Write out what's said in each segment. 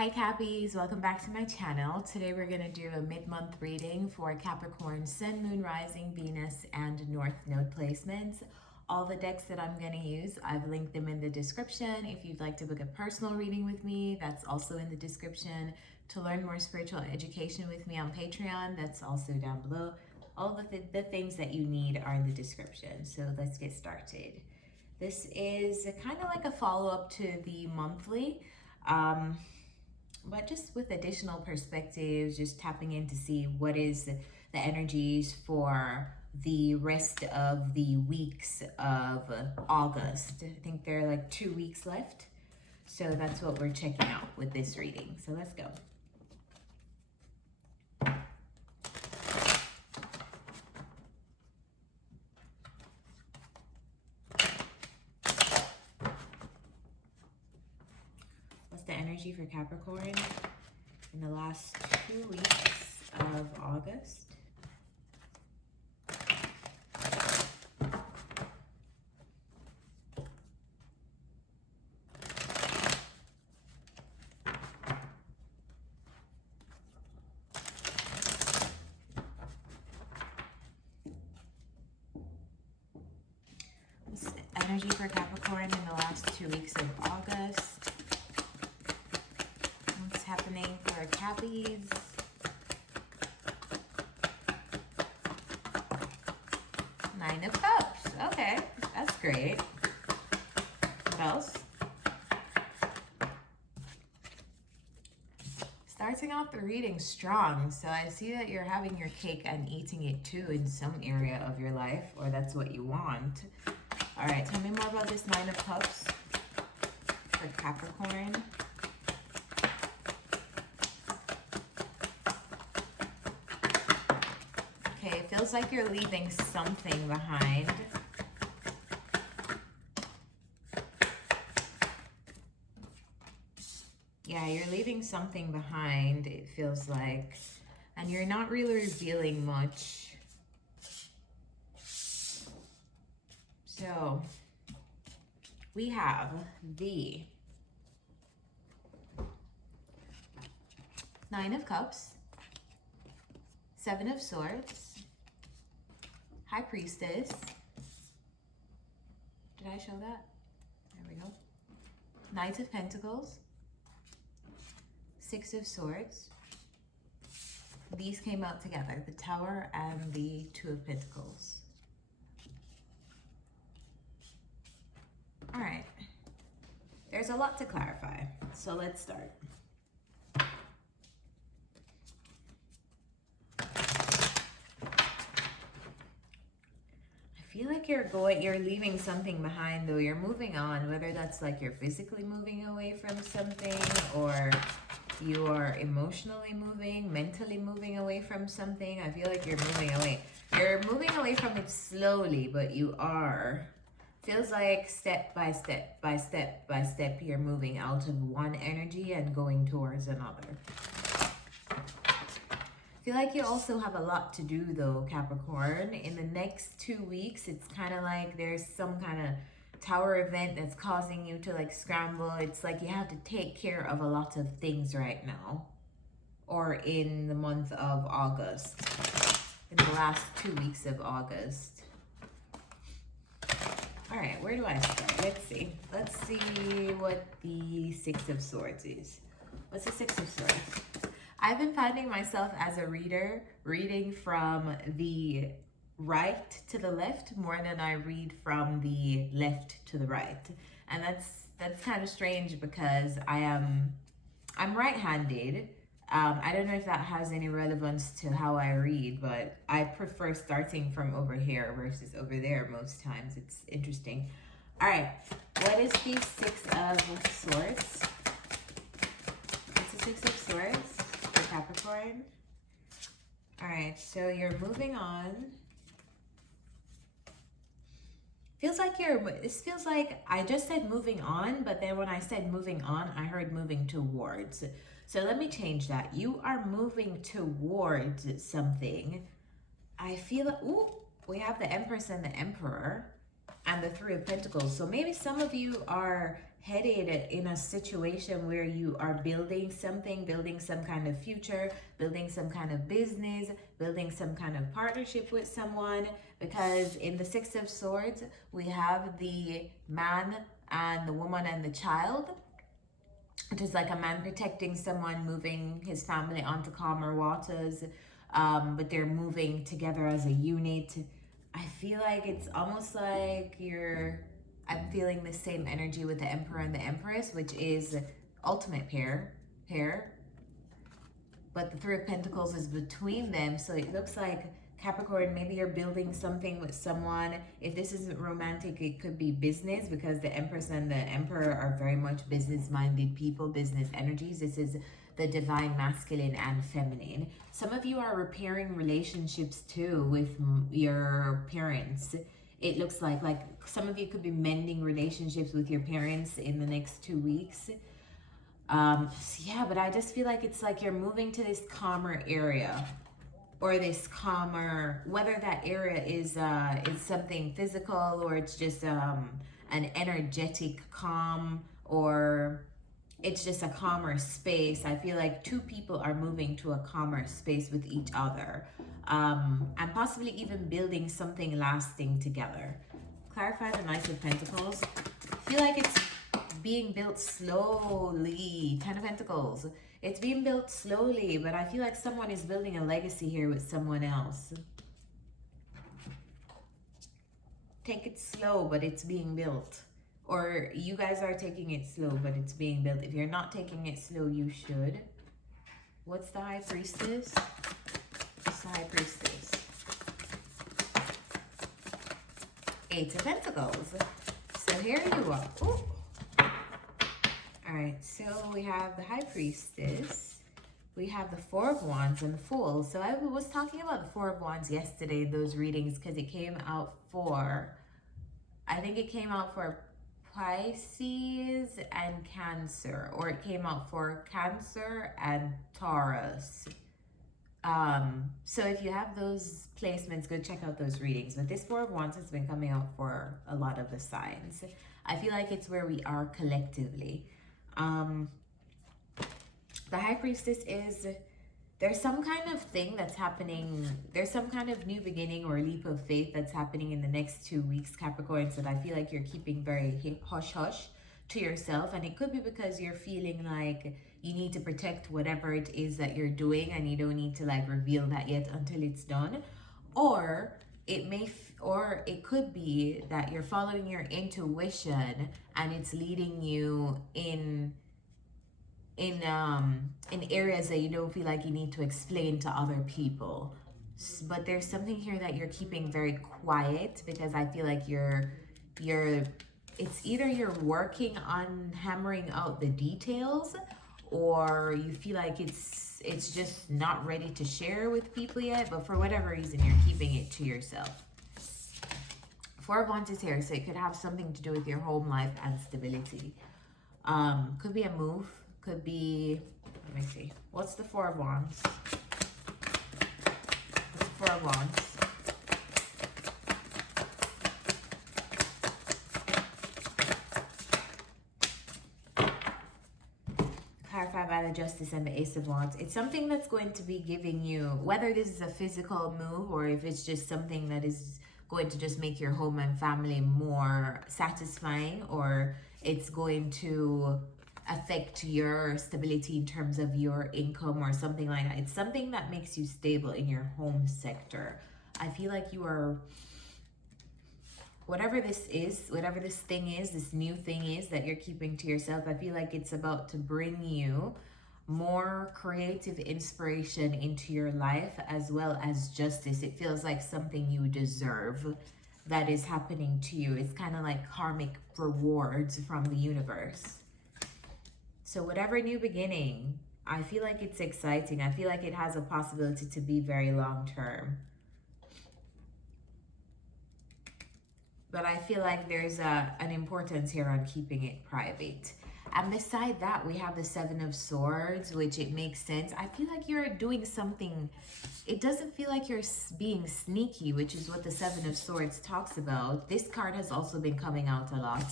Hi Cappies, welcome back to my channel. Today we're going to do a mid-month reading for Capricorn, Sun, Moon, Rising, Venus, and North Node placements. All the decks that I'm going to use, I've linked them in the description. If you'd like to book a personal reading with me, that's also in the description. To learn more spiritual education with me on Patreon, that's also down below. All the things that you need are in the description. So let's get started. This is kind of like a follow-up to the monthly. But just with additional perspectives, just tapping in to see what is the energies for the rest of the weeks of August. I think there are like 2 weeks left. So that's what we're checking out with this reading. So let's go. The energy for Capricorn in the last 2 weeks of August. This energy for Capricorn in the last 2 weeks of August. Happening for Cappies. Nine of Cups. Okay, that's great. What else? Starting off the reading strong. So I see that you're having your cake and eating it too in some area of your life, or that's what you want. All right, tell me more about this Nine of Cups for Capricorn. Okay, it feels like you're leaving something behind. Yeah, you're leaving something behind, it feels like. And you're not really revealing much. So, we have the Nine of Cups, Seven of Swords, High Priestess. Did I show that? There we go. Knight of Pentacles, Six of Swords. These came out together, the Tower and the Two of Pentacles. All right. There's a lot to clarify, so let's start. I feel like you're leaving something behind though. You're moving on, whether that's like you're physically moving away from something, or you are emotionally moving, mentally moving away from something. I feel like you're moving away. You're moving away from it slowly, but you are. Feels like step by step by step by step, you're moving out of one energy and going towards another. I feel like you also have a lot to do though, Capricorn. In the next 2 weeks, it's kind of like there's some kind of tower event that's causing you to like scramble. It's like you have to take care of a lot of things right now, or in the month of August, in the last 2 weeks of August. All right, where do I start? Let's see. Let's see what the Six of Swords is. What's the Six of Swords? I've been finding myself as a reader reading from the right to the left more than I read from the left to the right. And that's kind of strange because I'm right-handed. I don't know if that has any relevance to how I read, but I prefer starting from over here versus over there most times. It's interesting. All right, what is the Six of Swords? What's the Six of Swords? Capricorn. All right, so you're moving on. This feels like I just said moving on, but then when I said moving on, I heard moving towards. So let me change that. You are moving towards something. I feel, ooh, we have the Empress and the Emperor. and the Three of Pentacles. So maybe some of you are headed in a situation where you are building something, building some kind of future, building some kind of business, building some kind of partnership with someone, because in the Six of Swords, we have the man and the woman and the child. It is like a man protecting someone, moving his family onto calmer waters, but they're moving together as a unit. I feel like it's almost like I'm feeling the same energy with the Emperor and the Empress, which is ultimate pair. But the Three of Pentacles is between them, so it looks like Capricorn, maybe you're building something with someone. If this isn't romantic, it could be business, because the Empress and the Emperor are very much business-minded people, business energies. This is the divine masculine and feminine. Some of you are repairing relationships too with your parents. It looks like some of you could be mending relationships with your parents in the next 2 weeks. Yeah, but I just feel like it's like you're moving to this calmer area, or this calmer, whether that area is something physical, or it's just an energetic calm, or it's just a calmer space. I feel like two people are moving to a calmer space with each other, and possibly even building something lasting together. Clarify the Knight of Pentacles. I feel like it's being built slowly. Ten of Pentacles. It's being built slowly, but I feel like someone is building a legacy here with someone else. Take it slow, but it's being built. Or you guys are taking it slow, but it's being built. If you're not taking it slow, you should. What's the High Priestess? What's the High Priestess? Eight of Pentacles. So here you are. Ooh. All right, so we have the High Priestess. We have the Four of Wands and the Fool. So I was talking about the Four of Wands yesterday, those readings, because it came out for, I think it came out for Pisces and Cancer, or it came out for Cancer and Taurus. So if you have those placements, go check out those readings. But this Four of Wands has been coming out for a lot of the signs. I feel like it's where we are collectively. The High Priestess is, there's some kind of thing that's happening. There's some kind of new beginning or leap of faith that's happening in the next 2 weeks, Capricorn. So I feel like you're keeping very hush-hush to yourself. And it could be because you're feeling like you need to protect whatever it is that you're doing, and you don't need to like reveal that yet until it's done. Or it could be that you're following your intuition and it's leading you in areas that you don't feel like you need to explain to other people. But there's something here that you're keeping very quiet, because I feel like it's either you're working on hammering out the details, or you feel like it's just not ready to share with people yet, but for whatever reason you're keeping it to yourself. Four of Wands is here, so it could have something to do with your home life and stability. Could be a move, could be, let me see, what's the Four of Wands? What's the Four of Wands? Clarified by the Justice and the Ace of Wands. It's something that's going to be giving you, whether this is a physical move or if it's just something that is going to just make your home and family more satisfying, or it's going to affect your stability in terms of your income or something like that. It's something that makes you stable in your home sector. I feel like you are, whatever this is, whatever this thing is, this new thing is that you're keeping to yourself, I feel like it's about to bring you more creative inspiration into your life, as well as justice. It feels like something you deserve that is happening to you. It's kind of like karmic rewards from the universe. So whatever new beginning, I feel like it's exciting. I feel like it has a possibility to be very long term. But I feel like there's an importance here on keeping it private. And beside that, we have the Seven of Swords, which it makes sense. I feel like you're doing something. It doesn't feel like you're being sneaky, which is what the Seven of Swords talks about. This card has also been coming out a lot.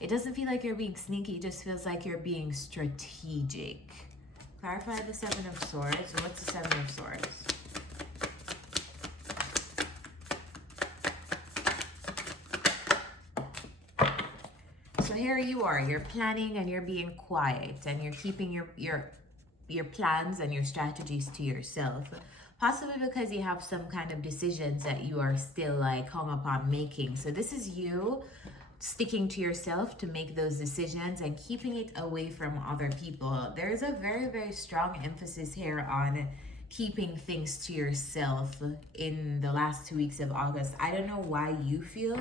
It doesn't feel like you're being sneaky. It just feels like you're being strategic. Clarify the Seven of Swords. What's the Seven of Swords? So here you are, you're planning and you're being quiet and you're keeping your plans and your strategies to yourself. Possibly because you have some kind of decisions that you are still like hung up on making. So this is you sticking to yourself to make those decisions and keeping it away from other people. There is a very, very strong emphasis here on keeping things to yourself in the last 2 weeks of August. I don't know why you feel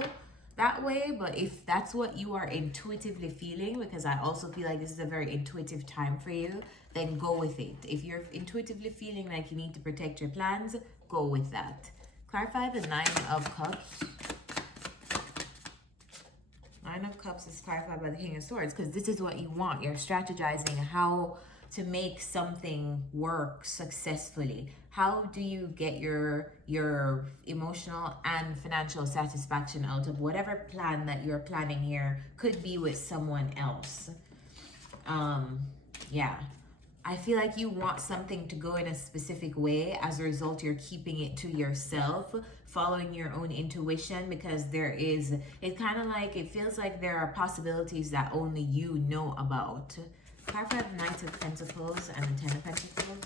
that way, but if that's what you are intuitively feeling, because I also feel like this is a very intuitive time for you, then go with it. If you're intuitively feeling like you need to protect your plans, go with that. Clarify the Nine of Cups. Nine of Cups is clarified by the King of Swords, because this is what you want. You're strategizing how to make something work successfully. How do you get your emotional and financial satisfaction out of whatever plan that you're planning here? Could be with someone else. Yeah. I feel like you want something to go in a specific way. As a result, you're keeping it to yourself, following your own intuition, because it kind of like, it feels like there are possibilities that only you know about. Clarify the Knight of Pentacles and the Ten of Pentacles.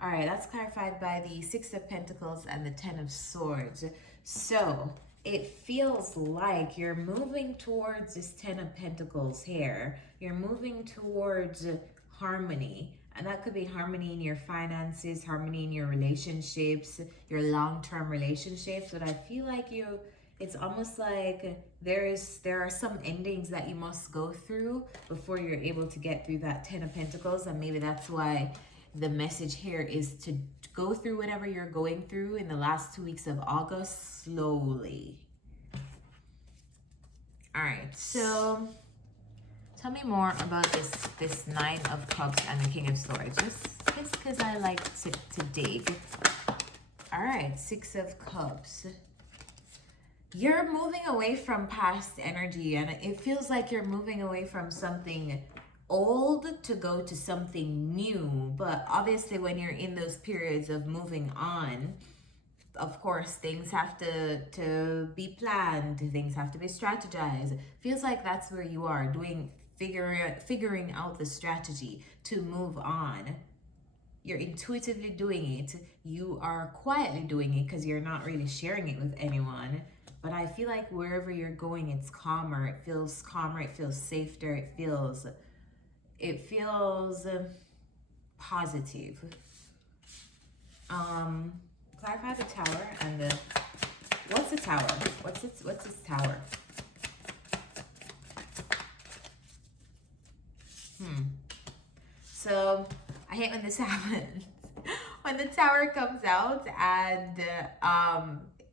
All right, that's clarified by the Six of Pentacles and the Ten of Swords. So it feels like you're moving towards this Ten of Pentacles here. You're moving towards harmony. And that could be harmony in your finances, harmony in your relationships, your long-term relationships. But I feel like it's almost like there are some endings that you must go through before you're able to get through that Ten of Pentacles. And maybe that's why the message here is to go through whatever you're going through in the last 2 weeks of August slowly. All right, so tell me more about this Nine of Cups and the King of Swords, just because I like to dig. All right, Six of Cups. You're moving away from past energy, and it feels like you're moving away from something old to go to something new. But obviously when you're in those periods of moving on, of course things have to be planned, things have to be strategized. Feels like that's where you are figuring out the strategy to move on. You're intuitively doing it. You are quietly doing it because you're not really sharing it with anyone. But I feel like wherever you're going, it's calmer. It feels calmer. It feels safer. It feels positive. Clarify the Tower and the, what's the Tower? What's its Tower? So I hate when this happens. When the Tower comes out and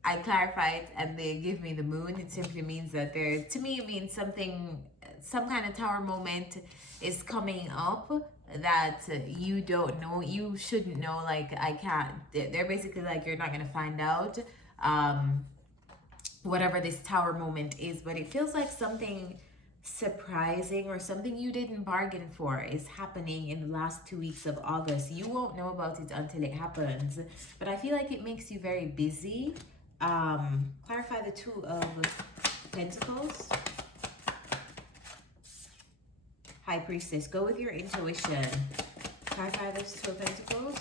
I clarify it and they give me the Moon, it simply means that to me it means some kind of Tower moment is coming up that you don't know, you shouldn't know. Like, I can't, they're basically like, you're not gonna find out whatever this Tower moment is, but it feels like something surprising or something you didn't bargain for is happening in the last 2 weeks of August. You won't know about it until it happens, but I feel like it makes you very busy. Clarify the Two of Pentacles. High Priestess, go with your intuition. Clarify this Two of Pentacles.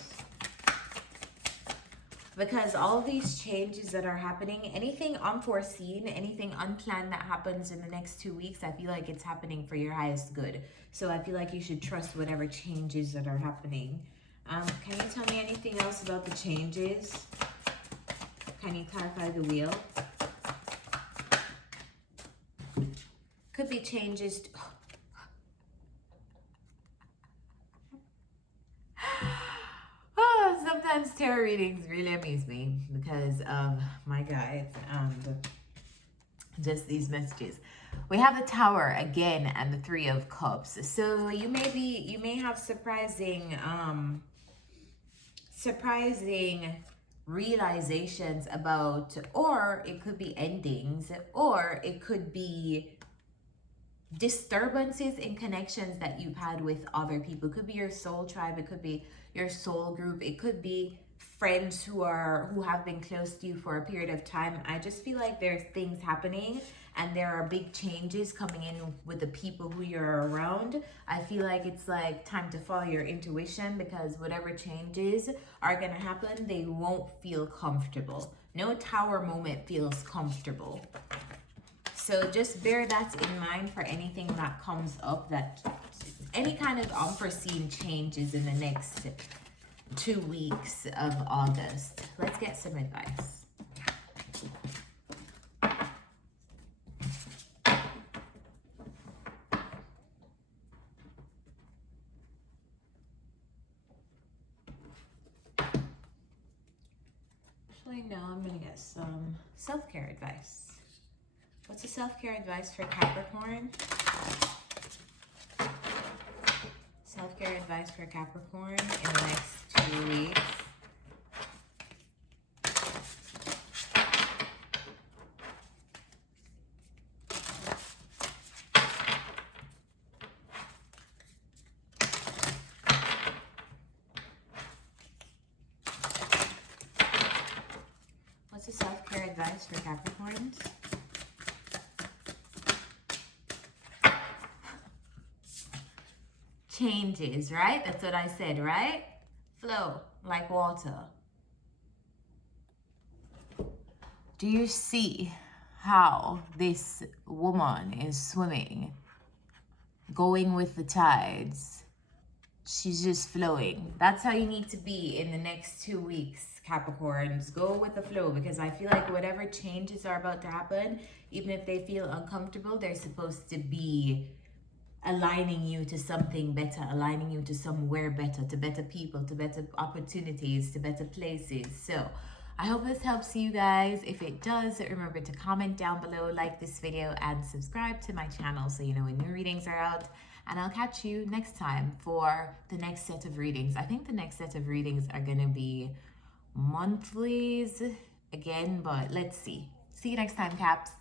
Because all these changes that are happening, anything unforeseen, anything unplanned that happens in the next 2 weeks, I feel like it's happening for your highest good. So I feel like you should trust whatever changes that are happening. Can you tell me anything else about the changes? Can you clarify the Wheel? Could be changes. sometimes tarot readings really amuse me because of my guides and just these messages. We have the Tower again and the Three of Cups. So you may have surprising realizations about, or it could be endings, or it could be disturbances in connections that you've had with other people. It could be your soul tribe, it could be your soul group, it could be friends who have been close to you for a period of time. I just feel like there's things happening and there are big changes coming in with the people who you're around. I feel like it's like time to follow your intuition, because whatever changes are gonna happen, they won't feel comfortable. No Tower moment feels comfortable. So just bear that in mind for anything that comes up, that any kind of unforeseen changes in the next 2 weeks of August. Let's get some advice. Actually, no, I'm going to get some self-care advice. What's the self-care advice for Capricorn? Self-care advice for Capricorn in the next 2 weeks. What's the self-care advice for Capricorns? Changes, right? That's what I said, right? Flow like water. Do you see how this woman is swimming, going with the tides? She's just flowing. That's how you need to be in the next 2 weeks, Capricorns. Go with the flow, because I feel like whatever changes are about to happen, even if they feel uncomfortable, they're supposed to be aligning you to something better, aligning you to somewhere better, to better people, to better opportunities, to better places. So I hope this helps you guys. If it does, remember to comment down below, like this video, and subscribe to my channel so you know when new readings are out. And I'll catch you next time for the next set of readings. I think the next set of readings are going to be monthlies again, but let's see. See you next time, Caps.